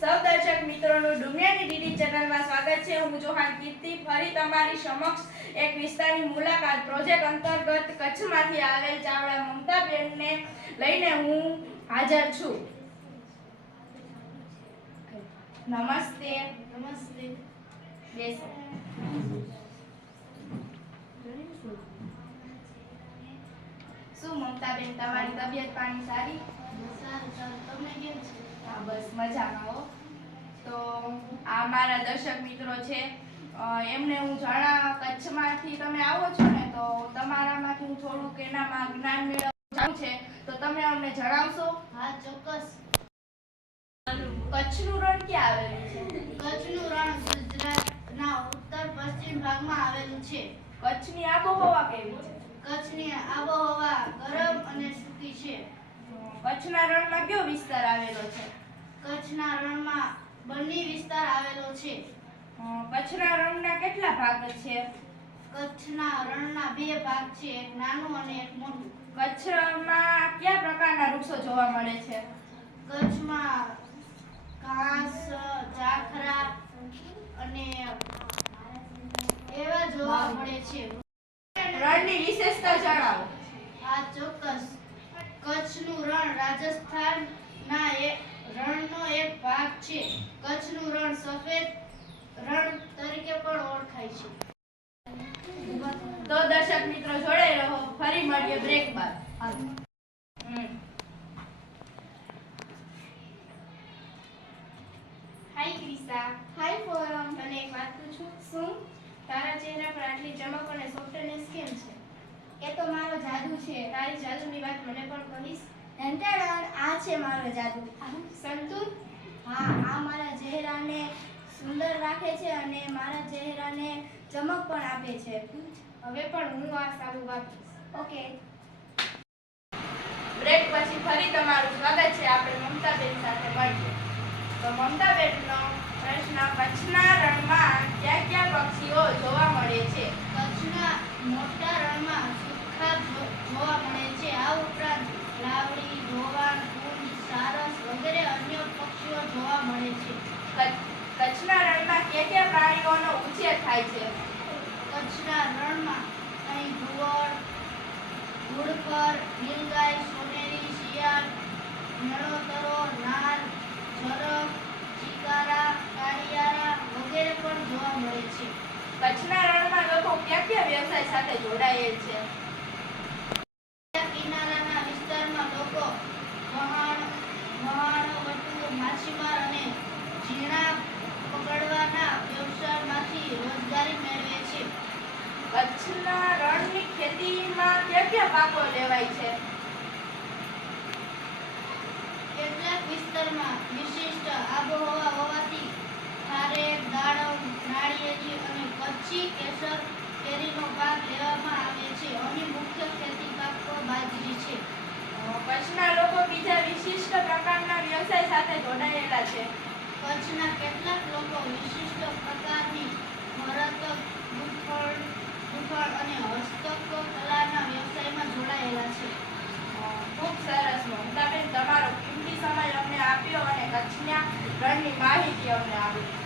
સૌ દર્શક મિત્રોનું ડુંગરિયાની ડીડી ચેનલમાં સ્વાગત છે। હું જોહાન કીર્તિ ફરી તમારી સમક્ષ એક વિસ્તારની મુલાકાત પ્રોજેક્ટ અંતર્ગત કચ્છમાંથી આવેલ ચાવડા મમતાબેનને લઈને હું હાજર છું। નમસ્તે। નમસ્તે। બેસો। શું મમતાબેન તમારી તબિયત પાણી સારી? સારું, તમને કેમ છે? હા, બસ મજામાં હો। તો આ મારા દર્શક મિત્રો છે, એમને હું કચ્છમાંથી તમે આવો છો ને, તો તમારામાંથી હું થોડુંક એનામાં જ્ઞાન મેળવવું છે, તો તમે અમને જણાવશો? હા, ચોક્કસ। કચ્છનું રણ ક્યાં આવેલું છે? કચ્છનું રણ ગુજરાતના ઉત્તર પશ્ચિમ ભાગમાં આવેલું છે। કચ્છની આબોહવા કેવી છે? કચ્છની આબોહવા ગરમ અને સૂકી છે। કચ્છના રણમાં કયો વિસ્તાર આવેલો છે? કચ્છના રણમાં બન્ની વિસ્તાર આવેલો છે। કચ્છના રણના કેટલા ભાગ છે? કચ્છના રણના 2 ભાગ છે, એક નાનું અને એક મોટું। કચ્છમાં કયા પ્રકારના વૃક્ષો જોવા મળે છે? કચ્છમાં ઘાસ, ઝાખરા અને એવા જોવા મળે છે। રણની વિશેષતા જણાવો। આ ચોક્કસ। કચ્છનું રણ રાજસ્થાનના રણનો એક ભાગ છે। કચ્છનું રણ સફેદ રણ તરીકે પણ ઓળખાય છે। તો દર્શક મિત્રો જોડાઈ રહો, ફરી મળીએ બ્રેક બાદ। હાય ક્રિસા। હાય ફોરમ। તને એક વાત પૂછું? શું? તારા ચહેરા પર આટલી ચમક અને સોફ્ટનેસ કેમ છે? એ તો મારો જાદુ છે। તારી જાદુની વાત મને પણ કહીશ? આ છે મારો જાદુ। સંતુર? હા, આ મારા ચહેરાને સુંદર રાખે છે અને મારા ચહેરાને ચમક પણ આપે છે। હવે પણ હું આ સાબુ વાપરીશ। ઓકે। બ્રેક પછી ફરી તમારું સ્વાગત છે। આપણે મમતાબેન સાથે મળીએ। તો મમતાબેનનો પ્રશ્ન, કચ્છના રણમાં ક્યાં ક્યાં પક્ષીઓ જોવા મળે છે? કચ્છના મોટા રણમાં સુરખાબ જોવા મળે છે। આ ઉપરાંત લાવડી, ધોવાણ, કુંજ, સારસ વગેરે અન્ય પક્ષીઓ જોવા મળે છે। કચ્છના રણમાં કયા કયા પ્રાણીઓનો ઉછેર થાય છે? કચ્છના રણમાં અહીં ઘુવડ, ઘુડખર, નીલગાય, સોનેરી, શિયાળ, નળોતરો, નાર, ઝરખ, ચિકારા, કાળિયારા વગેરે પણ જોવા મળે છે। કચ્છના રણમાં લોકો કયા કયા વ્યવસાય સાથે જોડાયેલ છે? કિનારાના વિસ્તારમાં લોકો વહાણવટુ, માછીમાર અને ઝીણા પકડવાના વ્યવસાયમાંથી રોજગારી મેળવે છે। કચ્છના રણની ખેતીમાં કયા કયા પાકો લેવાય છે? કેટલાક વિસ્તારમાં વિશિષ્ટ આબોહવા હોવાથી ખારેક, દાડમ, નાળિયેરી અને કચ્છી કેસર કેરીનો પાક લેવામાં આવે છે। અહીં મુખ્ય ખેતી પાકો બાજરી છે। કચ્છના લોકો બીજા વિશિષ્ટ પ્રકારના વ્યવસાય સાથે જોડાયેલા છે? કચ્છના કેટલાક લોકો વિશિષ્ટ પ્રકારની ભરત ગૂંથણ અને હસ્તકલાના વ્યવસાયમાં જોડાયેલા છે। ખૂબ સરસ મમતાબેન, તમારો કિંમતી સમય અમને આપ્યો અને કચ્છના રણની માહિતી અમને આપી।